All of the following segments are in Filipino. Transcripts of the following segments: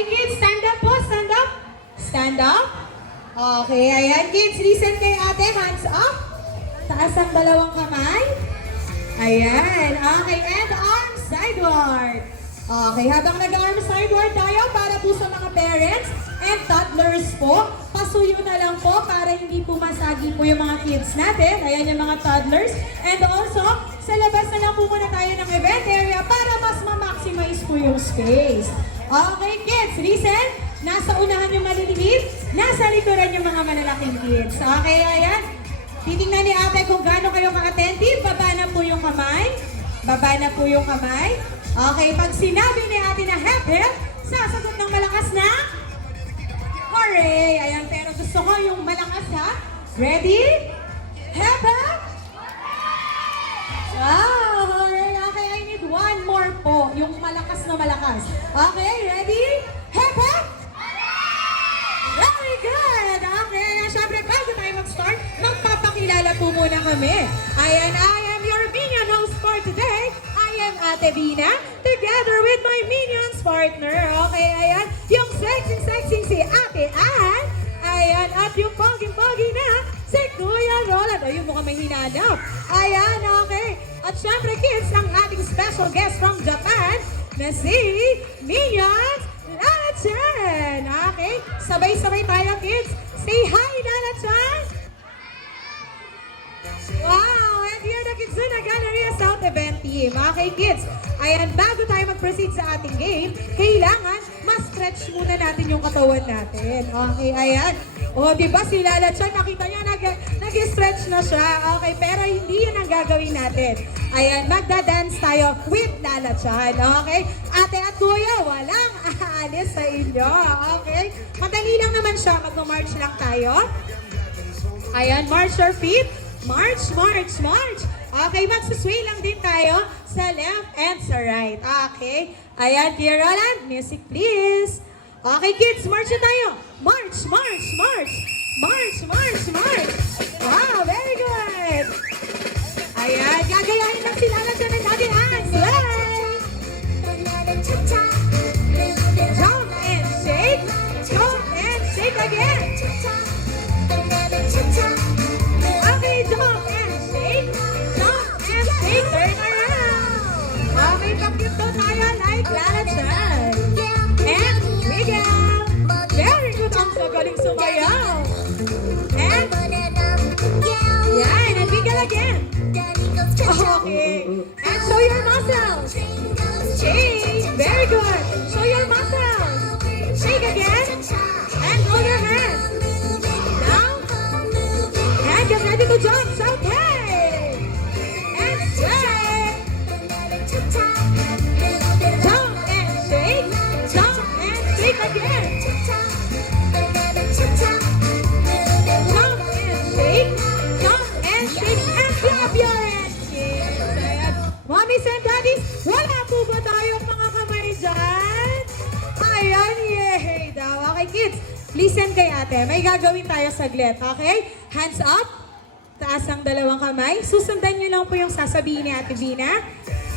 Okay, kids, stand up po, stand up. Stand up. Okay, ayan, kids, listen kay ate, hands up. Taas ang dalawang kamay. Ayan, okay, and arm sideward. Okay, habang nag-arm sideward tayo para po sa mga parents and toddlers po, pasuyo na lang po para hindi po masagi po yung mga kids natin. Ayan yung mga toddlers. And also, sa labas na lang po muna tayo ng event area para mas ma-maximize po yung space. Okay, kids, listen. Nasa unahan yung maliliit, nasa likuran yung mga malalaking kids. Okay, ayan. Titingnan ni ate kung gaano kayo ka-attentive. Baba na po yung kamay. Baba na po yung kamay. Okay, pag sinabi ni ate na hep hep, sasagot ng malakas na hooray! Ayan, pero gusto ko yung malakas ha. Ready? Hep hep! Wow, hooray! Okay, I need one more po. Yung malakas na malakas. Okay, ready? Hep hep! Very good! Okay, syempre bago tayo mag-start, magpapakilala po muna kami. Ayan, I am your minion host for today. I am Ate Bina, together with my minions partner. Okay, ayan, yung sexy si Ate Ann. Ayan, at yung pogi na si Kuya Roland. Ayun, mukhang may hinanap. Ayan, okay. At syempre kids, ang ating special guest from Japan na si Minions Nana-chan. Okay, sabay-sabay tayo kids. Say hi, Nana-chan. Wow, and you're the Kizuna Galleria South Event Team. Okay, kids. Ayan, bago tayo mag-proceed sa ating game, kailangan ma-stretch muna natin yung katawan natin. Okay, ayan. O, di ba si Lala Chan, nakita niya, nag-stretch na siya. Okay, pero hindi yun ang gagawin natin. Ayan, magda-dance tayo with Lala Chan. Okay? Ate at kuya, walang aalis sa inyo. Okay? Madali lang naman siya. Mag-march lang tayo. Ayan, march your feet. March, march, march. Okay, magsusway lang din tayo sa left and sa right. Okay. Ayan, Kuya Roland, music please. Okay, kids, march na tayo. March, march, march. March, march, march. Wow, very good. Ayan, gagayahin lang sila na dyan ng ating hands. Slide. Jump and shake. Jump and shake again. Okay, jump and shake. Jump and shake. Turn around. Okay, pakit doon tayo like Lala Chan. And Miguel. Very good. Ang sagaling sumayaw. And yan. And Miguel again. Okay. And show your muscles. Shake. Very good. Show your muscles. Shake again. And hold your hands. Down. And get ready to jump. Shout hey. And shake. Jump and shake. Jump and shake again. Jump and shake. Jump and shake. And clap your hands. Ayan. Mommies and daddies, wala po ba tayong mga kamay dyan? Ayan, yay daw. Okay, kids, listen kay ate. May gagawin tayo saglit, okay? Hands up. Taas ang dalawang kamay. Susundan niyo lang po yung sasabihin ni Ate Bina.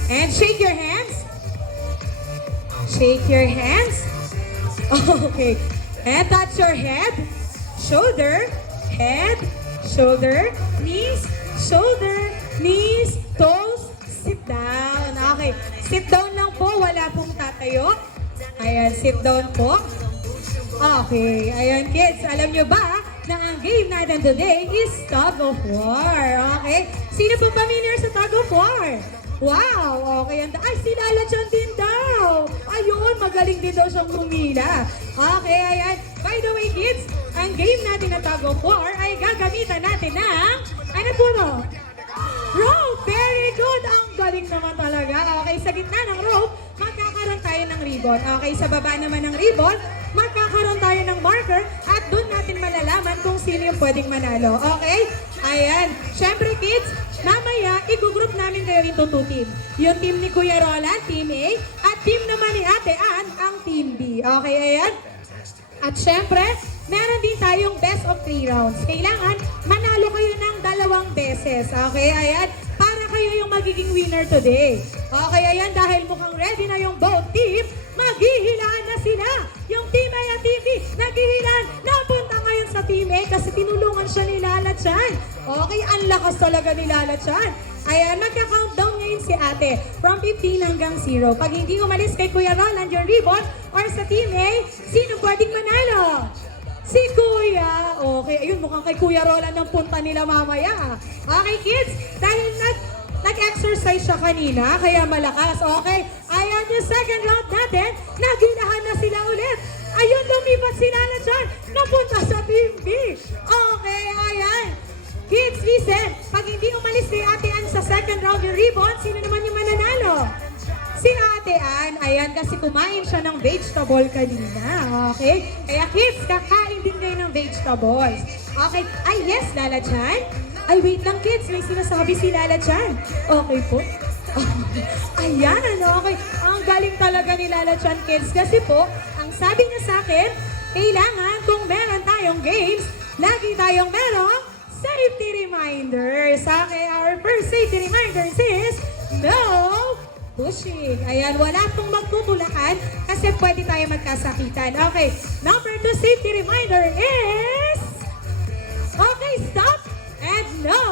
And shake your hands. Shake your hands. Okay. And touch your head. Shoulder. Head. Shoulder. Knees. Shoulder. Knees. Toes. Sit down. Okay. Sit down lang po. Wala pong tatayo. Ayan. Sit down po. Okay. Ayan kids. Alam nyo ba na ang game natin today is Tug of War. Okay? Sino pong familiar sa Tug of War? Wow! Okay. Ay, si Lala Chan din daw. Ayun, magaling din daw siyang humila. Okay, ayan. By the way, kids, ang game natin na Tug of War ay gagamitan natin ng, ano po no? Rope! Very good! Ang galing naman talaga. Okay, sa gitna ng rope, magkakaroon tayo ng ribbon. Okay, sa baba naman ng ribbon, magkakaroon tayo ng marker at doon natin malalaman kung sino yung pwedeng manalo. Okay? Ayan. Siyempre, kids, mamaya, i-group namin kayo into 2 team. Yung team ni Kuya Roland, Team A, at team naman ni Ate Ann, ang Team B. Okay, ayan? At siyempre, meron din tayong best of 3 rounds. Kailangan manalo kayo ng 2 beses. Okay, ayan? Para kayo yung magiging winner today. Okay, ayan, dahil mukhang ready na yung both team, maghihilaan na sila. Yung lakas talaga ni Lala Chan. Ayan, magka-countdown ngayon si ate from 15 hanggang 0. Pag hindi umalis kay Kuya Roland yung ribbon or sa Team A, sino pwedeng manalo? Si Kuya. Okay, ayun, mukhang kay Kuya Roland ang punta nila mamaya. Okay, kids, dahil nag-exercise siya kanina, kaya malakas. Okay, ayan yung second round natin, nagilahan na sila ulit. Ayun, lumipat si Lala Chan, napunta sa Team B. Okay, ayan. Kids, listen, pag hindi umalis si Ate Ann sa second round yung ribbon, sino naman yung mananalo? Si Ate Ann, ayan, kasi kumain siya ng vegetable kanina, okay? Kaya kids, kakain din kayo ng vegetables. Okay, ay yes, Lala Chan. Ay, wait lang kids, may sinasabi si Lala Chan. Okay po. Ayan, okay. Ang galing talaga ni Lala Chan, kids, kasi po, ang sabi niya sa akin, kailangan kung meron tayong games, lagi tayong merong safety reminders. Okay, our first safety reminders is no pushing. Ayan, wala pong magtutulakan kasi pwede tayo magkasakitan. Okay, number 2 safety reminder is okay, stop and no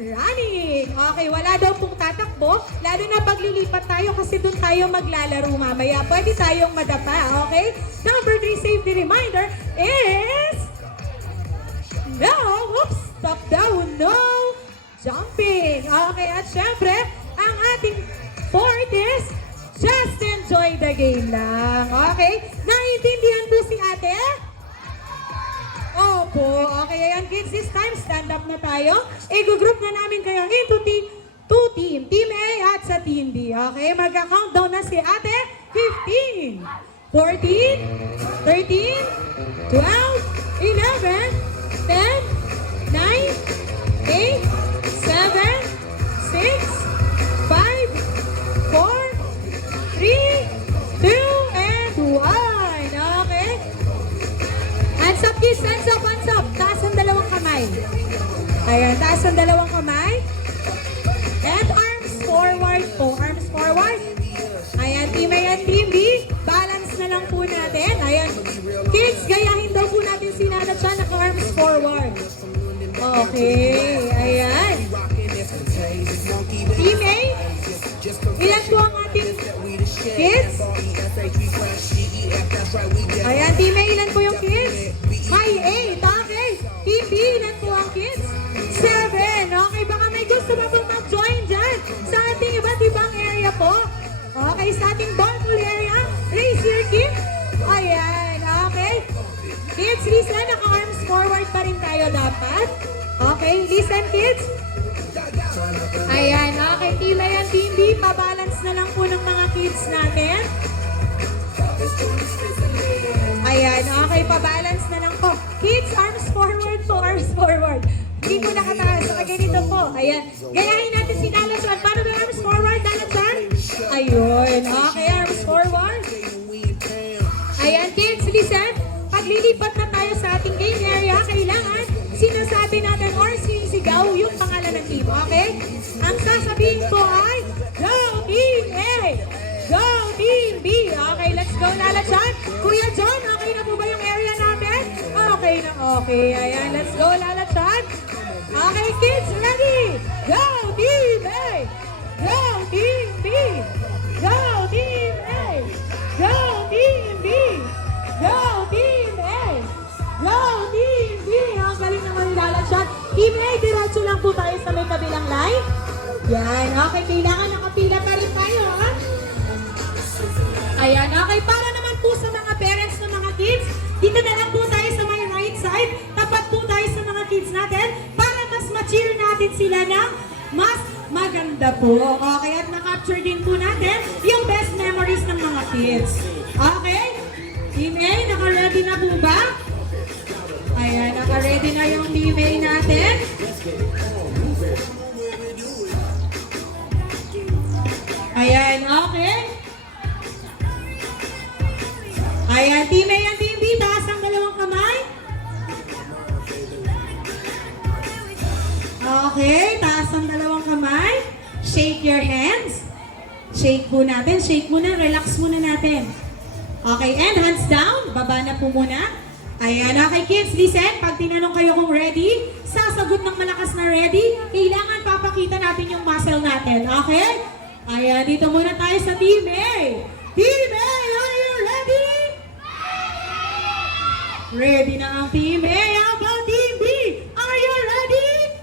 running. Okay, wala daw pong tatakbo, lalo na paglilipat tayo kasi doon tayo maglalaro mamaya. Pwede tayong madapa, okay? Number 3 safety reminder is no, oops, stop down, no jumping. Okay, at syempre, ang ating fourth is just enjoy the game lang. Okay, naiintindihan po si ate? Opo, okay, ayan kids, this time stand up na tayo. I-group na namin kayo into two team, Team A at sa Team B. Okay, magka-countdown na si ate. 15, 14, 13, 12, 11, 10, 9, 8, 7, 6, 5, 4, 3, 2, and 1. Okay? Hands up kids, hands up, hands up. Taas ang dalawang kamay. Ayan, taas ang dalawang kamay. And arms forward po, arms forward. Ayan, Team A and Team B. Balance na lang po natin. Ayan, kids, gayahin daw po natin si Lala Chan, naka-arms forward. Okay, ayan. Team A, ilan po ang ating kids? Ayan, Team A, ilan po yung kids? May 8, okay. Team B, ilan po ang kids? 7, okay. Baka may gusto ba pong mag-join dyan sa ating iba't ibang area po? Okay, sa ating ball pool area, raise your kid. Ayan, okay. Kids, listen, naka-arms forward pa rin tayo dapat. Okay, listen kids. Ayan, okay, Team A and Team B, pabalance na lang po ng mga kids natin. Ayan, okay, pabalance na lang po. Kids, arms forward po, arms forward. Hindi po nakataas, so ganito po. Ayan, gayahin natin si Lala Chan. Paano ba arms forward, Lala Chan? Ayun, okay, arms forward. Ayan, kids, listen. Paglilipat na tayo sa ating game area, kailangan sinasabi natin or sinisigaw yung pangalan ng team, okay? Ang sasabihin ko ay, Go Team A! Go Team B! Okay, let's go, Lala Chan. Kuya John, okay na po ba yung area natin? Okay na, okay. Ayan, let's go, Lala Chan. Okay, kids, ready? Go Team A! Go Team B! Go Team A! Go Team B! Go Team A! Go Team B! Ang galing naman ni Lala Chan. Team A, diretso lang po tayo sa may kabilang line. Yan, okay. Kailangan nakapila pa rin tayo, ha? Ayan, okay. Para naman po sa mga parents ng mga kids, dito na lang po tayo sa may right side. Tapat po tayo sa mga kids natin para mas ma-cheer natin sila ng mas maganda po. Okay, at na-capture din po natin yung best memories ng mga kids. Okay? Team A, naka-ready na po ba? Ayan, naka-ready na yung Team A natin. Ayan, okay. Ayan, Team A and Team B, taas ang dalawang kamay. Okay, taas ang dalawang kamay. Shake your hands. Shake po natin, shake muna, relax muna natin. Okay, and hands down, baba na po muna. Ayan, okay kids, listen, pag tinanong kayo kung ready, sasabihin sasagot ng malakas na ready, kailangan papakita natin yung muscle natin. Okay? Ayan, dito muna tayo sa Team A. Team A, are you ready? Ready na ang Team A. How about Team B? Are you ready?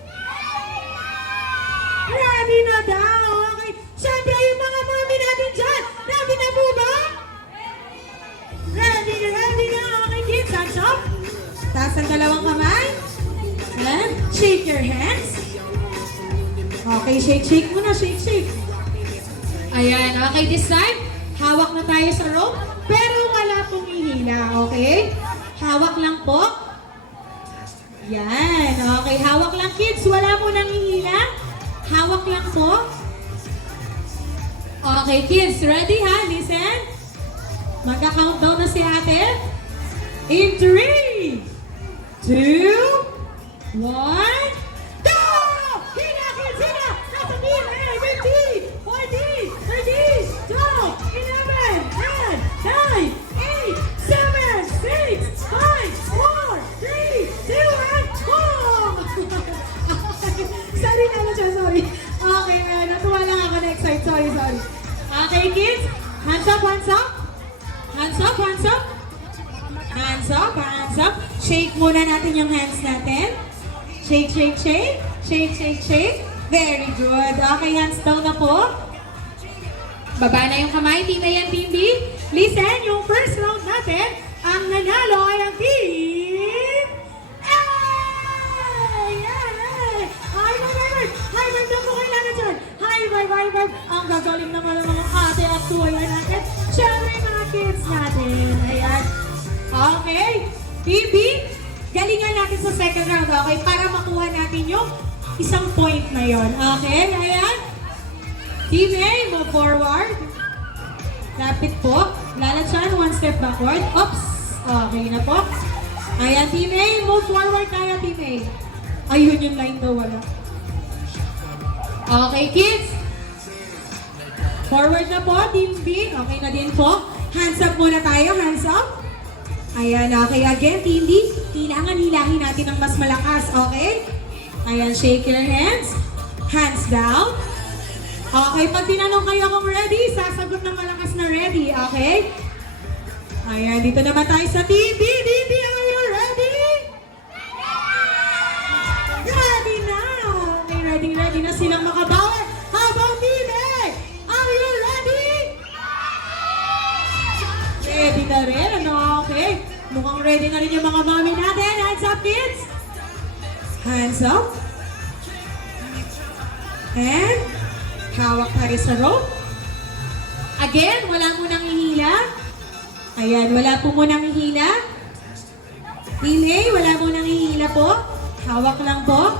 Ready na daw. Okay. Siyempre, yung mga mami natin dyan. Ready na po ba? Ready na. Okay, kids, hands up. Taas ang dalawang kamay. And shake your hands. Okay, shake muna. Shake. Ayan, okay, this time, hawak na tayo sa rope, pero wala pong ihila, okay? Hawak lang po. Yan, okay, hawak lang kids, wala mo nang ihila. Hawak lang po. Okay, kids, ready ha? Listen. Magka-countdown na si ate. In 3, 2, 1, go! Hila, kids, hila! Nasa team A, 50, 40, 30, 12, 11, 10, 9, 8, 7, 6, 5, 4, 3, 2, and boom! Sorry na siya, sorry. Okay, natuwa lang ako na-excite. Sorry. Okay, kids, hands up. Hands up. Shake muna natin yung hands natin. Shake. Very good. Okay, hands down na po. Baba na yung kamay, Team A and Team B. Listen, yung first round natin, ang nanalo ay ang Team A! Yay! High five na po kailangan dyan. High five. Ang gagaling naman ng mga ate at tuwayan natin. Siyempre, mga kids natin. Ayan. Okay. Team B, galingan natin sa second round, okay? Para makuha natin yung isang point na yon. Okay, ayan. Team A, move forward. Lapit po. Lalatsan, one step backward. Oops. Okay na po. Ayan, Team A, move forward tayo, Team A. Ayun yung line daw, wala. Okay, kids. Forward na po, Team B. Okay na din po. Hands up muna tayo, hands up. Ayan, okay. Again, Team D, kailangan hilahin natin ng mas malakas, okay? Ayan, shake your hands. Hands down. Okay, pag tinanong kayo kung ready, sasagot ng malakas na ready, okay? Ayan, dito naman tayo sa Team B. Team B, are you ready? Ready na! Okay, ready na silang makabawi. How about Team A? Are you ready? Ready na rin, ano? Okay. Mukhang ready na rin yung mga mami natin. Hands up, kids! Hands up. And hawak tayo sa rope. Again, wala munang ihila. Ayan, wala po munang ihila. Team A, wala munang ihila po. Hawak lang po.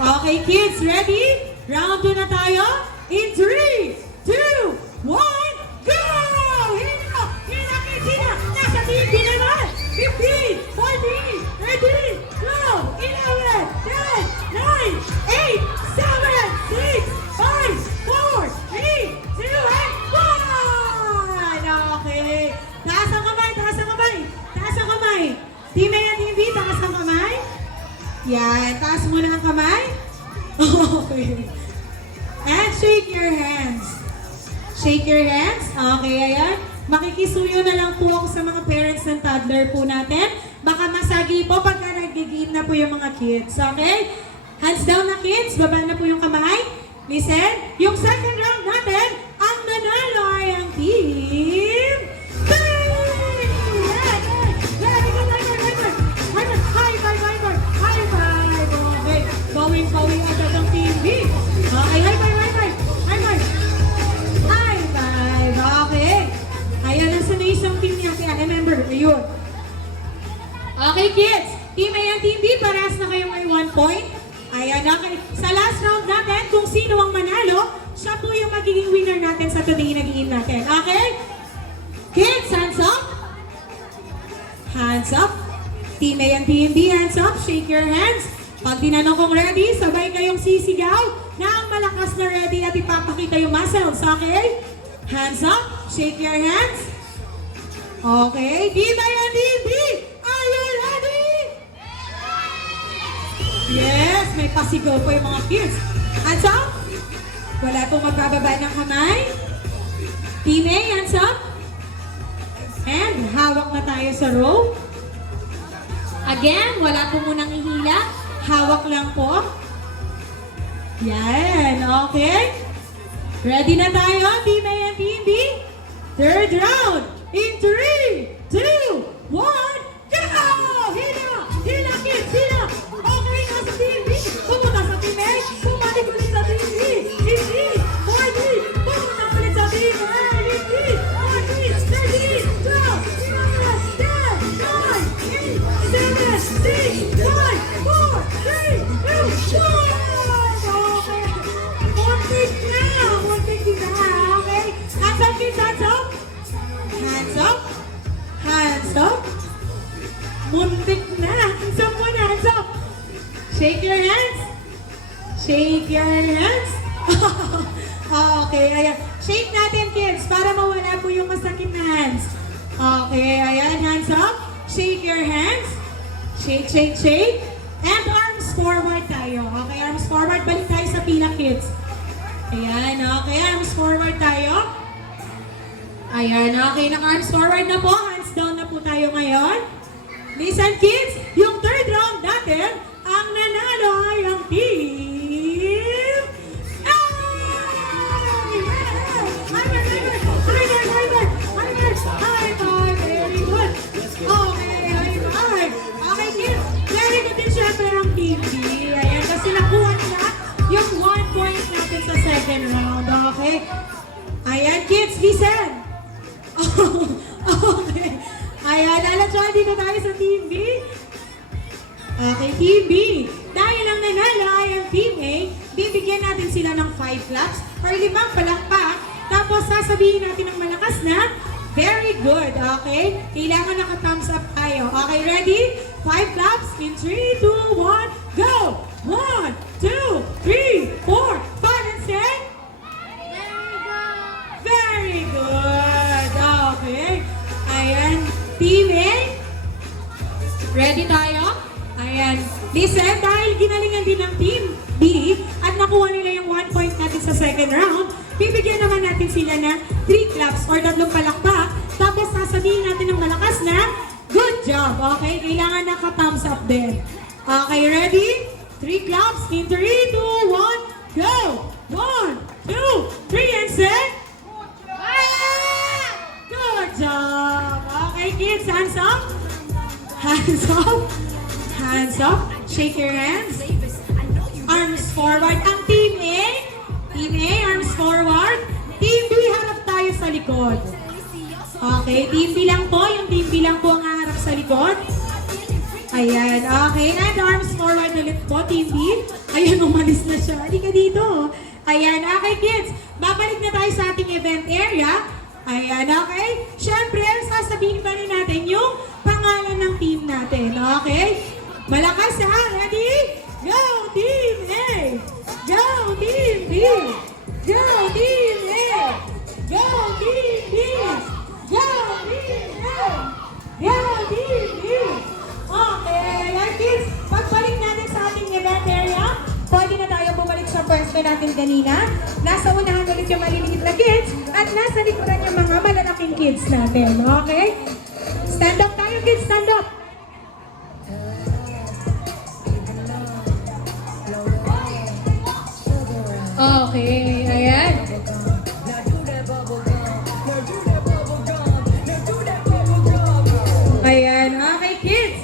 Okay, kids, ready? Round 2 na tayo. In 3, 2, 1, go! Hila, kids, hila. Nasa team B naman. 15, 14, 13, 12, 11, 10, 9, 8, 7, 6, 5, 4, 3, 2, and 1! Okay. Taas ang kamay. Team A and Team B, taas ang kamay. Yan. Taas muna ang kamay. Okay. And shake your hands. Okay, ayan. Makikisuyo na lang po ako sa mga parents ng toddler po natin. Baka masagi po pagka nag-game na po yung mga kids. Okay? Hands down na kids. Baba na po yung kamay. Listen. Yung second round natin, ang nanalo ay ang Team B! High five! Okay. Going agad ang Team B. Okay, high five! Okay. Ayan, nasa na isang team niya. Kaya, remember, ayun. Okay, kids. Team A and Team B, parehas na kayo may 1 point. Ayan, okay. Sa last round natin, kung sino ang manalo, siya po yung magiging winner natin sa today na game natin. Okay? Kids, hands up. Hands up. Team A and Team B, hands up. Shake your hands. Pag tinanong kong ready, sabay kayong sisigaw na ang malakas na ready at ipapakita yung muscles. Okay? Hands up. Shake your hands. Okay. Team A and Team B, are you ready? Yes, may pasigaw po yung mga kids. Hands up. Wala pong magbababa ng kamay. Team A, hands up. And hawak na tayo sa rope. Again, wala po munang ihila. Hawak lang po. Yan, okay. Ready na tayo, Team A and Team B? Third round. In 3, 2, 1, go! Hila! Hila, kids! Hila! Okay, nasa Team B. Pumunta sa Team A. Bumalik ulit sa Team B. Team B. 40. Pumunta ulit sa Team A. Team B. 40. 30. 12. 11. 10. 9. 8. 7. 6. 5. 4. 3. 2. 1. Okay. Muntik na. Okay. Hands up, kids. Hands up. Hands up. Hands up. Muntik na. Hands up muna. Hands up. Shake your hands. Shake your hands. Okay, ayan. Shake natin, kids, para mawala po yung masakit na hands. Okay, ayan. Hands up. Shake your hands. Shake, shake, shake. And arms forward tayo. Okay, arms forward. Balik tayo sa pila, kids. Ayan, okay. Arms forward tayo. Ayan, okay. Naka-arms forward na po. Hands down na po tayo ngayon. Listen, kids. Yung third round natin, ang nanalo ay ang team... Very good. Okay, okay, kids. Very good din syempre ang team B. Ayan, kasi nakuha nila yung 1 point natin sa second round. Okay? Ayan, kids, listen. Okay. Ayan, alatsuhan dito tayo sa Team B. Okay, Team B. Dahil ang nanalo ay ang Team A, bibigyan natin sila ng 5 claps or 5 palakpak. Tapos sasabihin natin ng malakas na, very good, okay? Kailangan naka-thumbs up tayo. Okay, ready? 5 claps in 3, 2, 1, go! 1, 2, 3, 4, 5, and 6. Very good. Okay. Ayan. Team A. Ready tayo? Ayan. Listen, dahil ginalingan din ng Team B at nakuha nila yung 1 point natin sa second round, bibigyan naman natin sila ng 3 claps or 3 palakpak. Tapos sasabihin natin ng malakas na, good job. Okay? Kailangan naka-thumbs up din. Okay, ready? 3 claps in 3, 2, 1, go! 1, 2, 3, and set. Good job! Okay, kids, hands up. Hands up. Hands up. Shake your hands. Arms forward. Ang Team A. Team A, arms forward. Team B, harap tayo sa likod. Okay, Team B lang po. Yung Team B lang po ang harap sa likod. Ayan, okay. And arms forward ulit po, Team B. Ayan, umalis na siya. Hindi ka dito. Ayan, okay, kids. Babalik na tayo sa ating event area. Ayan, okay? Siyempre, sasabihin pa rin natin yung pangalan ng team natin, okay? Malakas ha, ready? Go Team A! Go Team B! Go Team A! Go Team B! Go Team A! Go Team B! Okay, ayan kids, pagbalik natin sa ating event area, pwede na tayo bumalik sa pwesto natin kanina. Nasa unahan ulit yung maliliit na kids at nasa likuran yung mga malalaking kids natin. Okay? Stand up tayo kids, stand up! Okay, ayan. Ayan, okay kids.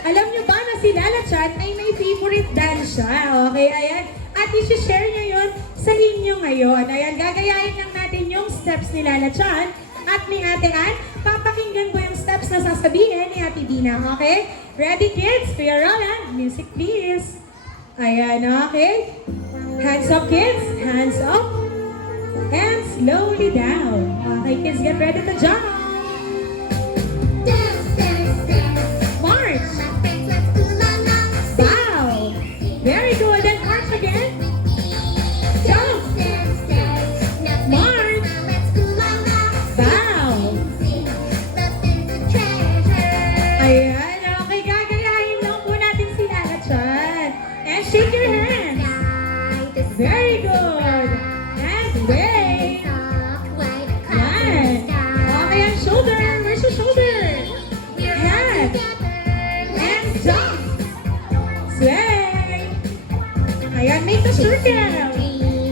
Alam nyo ba na si Lala Chan ay may favorite dance siya? Okay, ayan. At isi-share niya yun sa inyo ngayon. Ayan, gagayahin lang natin yung steps ni Lala Chan at ni Ate Ann. Papakinggan ko yung steps na sasabihin ni Ate Dina. Okay? Ready kids? Kuya Roland, music please. Ayan, okay. Hands up kids, hands up. And slowly down. Okay kids, get ready to jump. March. Wow. Very good. And march again. Jump. March. Wow. Ayan, okay. Gagayahin lang po natin si Lala Chan. And shake your hands. circle.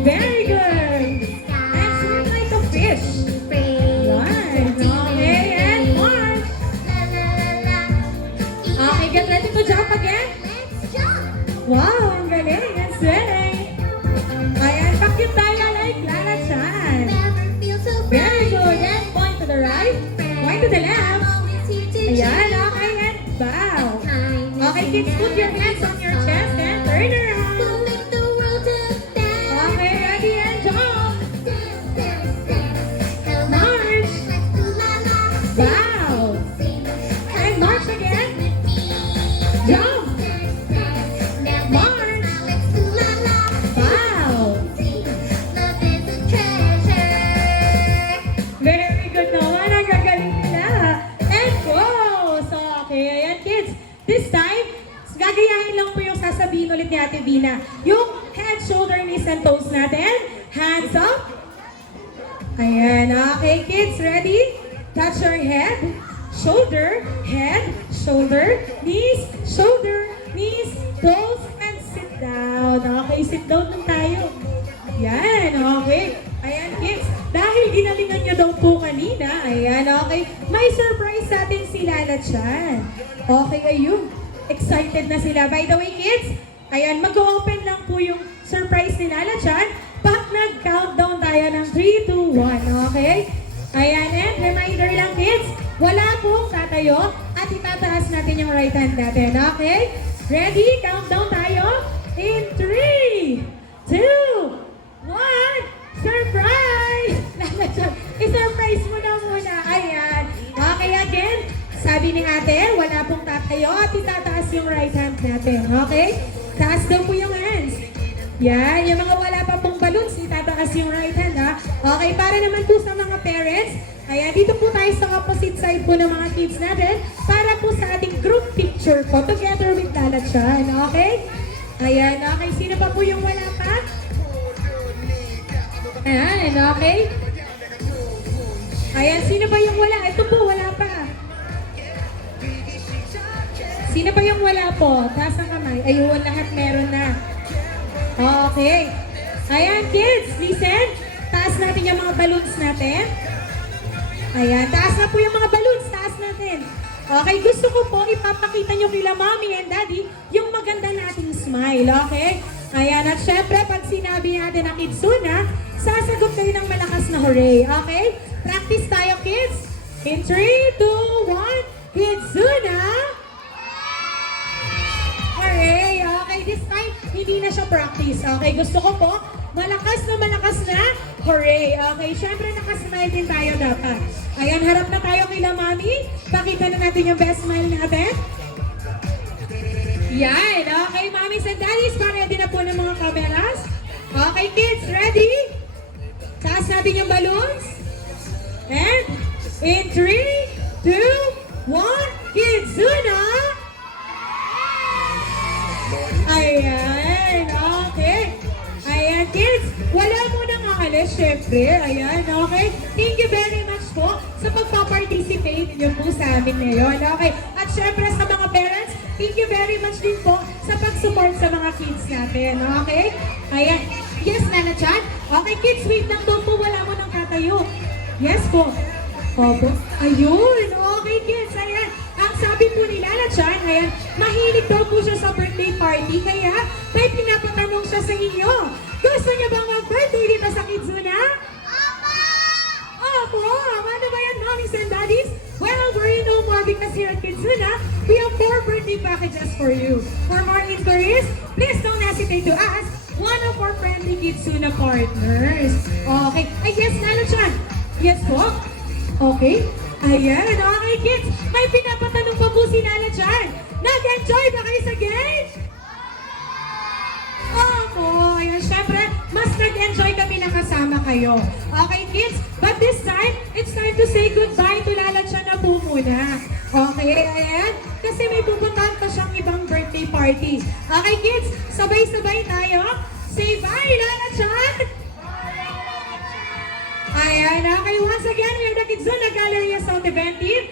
Very good. And swim like a fish. Right. Okay, and march. Okay, get ready to jump again. Wow, ang galing. And swing. Ayan, pakit tayo like Lala Chan. Very good. And point to the right. Point to the left. Ayan, okay, and bow. Okay, kids, put your hands on your chest and turn around. Okay, ready, and jump. March. Bow. And march again. Jump. March. Bow. Very good naman. Ang gagaling nila. And go. So, okay, ayan, kids. This time, gagayahin lang po yung sasabihin ulit ni Ate Bina. Yung head, shoulder, knees, and toes natin. Hands up. Ayan. Okay, kids, ready? Touch your head, shoulder, knees, toes, and sit down. Okay, sit down lang tayo. Yan, okay. Ayan, kids. Dahil ginalingan nyo daw po kanina, ayan, okay. May surprise sa atin si Lala Chan. Okay, ayun. Excited na sila. By the way, kids, ayan, mag-open lang po yung surprise ni Lala Chan pag nag-countdown tayo ng 3, 2, 1, okay? Ayan, and reminder lang, kids, wala pong tatayo at itataas natin yung right hand natin, okay? Ready? Countdown tayo? In 3, 2, 1, surprise! Lala Chan, i-surprise mo na muna. Ayan. Okay, again, sabi ni ate, wala pong tatayo at itataas yung right hand natin. Okay? Taas daw po yung hands. Yan, yung mga wala pa pong balloons, itataas yung right hand, ha? Okay, para naman po sa mga parents, ayan, dito po tayo sa opposite side po ng mga kids natin para po sa ating group picture po together with Lala Chan. Okay? Ayan, okay. Sino pa po yung wala pa? Ayan, okay. Ayan, sino pa yung wala? Ito po, wala pa. Sino pa yung wala po? Taas ang kamay. Ayun, lahat meron na. Okay. Ayan, kids, listen. Taas natin yung mga balloons natin. Ayan, taas na po yung mga balloons. Taas natin. Okay, gusto ko po ipapakita nyo kila mommy and daddy yung maganda nating smile. Okay? Ayan, at syempre, pag sinabi natin na Kidzuna, sasagot kayo ng malakas na hooray. Okay? Practice tayo, kids. In 3, 2, 1, Kidzuna! Hooray! Okay, this time, hindi na siya practice. Okay, gusto ko po, malakas na hooray. Okay, syempre nakasmile din tayo dapat. Ayan, harap na tayo kila mami. Pakita na natin yung best smile natin. Yan, okay, mommies and daddies, ready na po ng mga cameras. Okay, kids, ready? Taas natin yung balloons. And, in 3, 2, 1, Kidzuna! Ayan, okay. Ayan, kids, wala mo nang aalis, syempre. Ayan, okay. Thank you very much po sa pagpa-participate niyo po sa amin ngayon. Okay, at syempre sa mga parents, thank you very much din po sa pag-support sa mga kids natin. Okay? Ayan. Yes, Lala Chan? Okay, kids, wait lang doon po. Wala mo nang katayo. Yes po. Opo. Ayun. Okay, kids. Ayan. Ang sabi po ni Lala Chan, ayan, mahilig daw po siya sa birthday party. Kaya, may pinapatanong siya sa inyo. Gusto niyo bang mag-birthday dito sa Kidzuna? Opo! Ano ba yan, mommies and daddies? Well, worry no more because here at Kidzuna, we have 4 birthday packages for you. For more inquiries, please don't hesitate to ask one of our friendly Kidzuna partners. Okay. Ay, yes, Lala Chan. Yes po? Okay. Ayan, okay, kids. May pinapatanong pa po si Lala Chan. Nag-enjoy ba kayo sa game? Opo, ayan, syempre, mas nag-enjoy kami na kasama kayo. Okay, kids, but this time, it's time to say goodbye to Lala Chan na po muna. Okay, ayan, kasi may pupuntahan pa siyang ibang birthday party. Okay, kids, sabay-sabay tayo. Say bye, Lala Chan! Ayan, okay, once again, we are the Kidzuna Galleria Sound Event Team.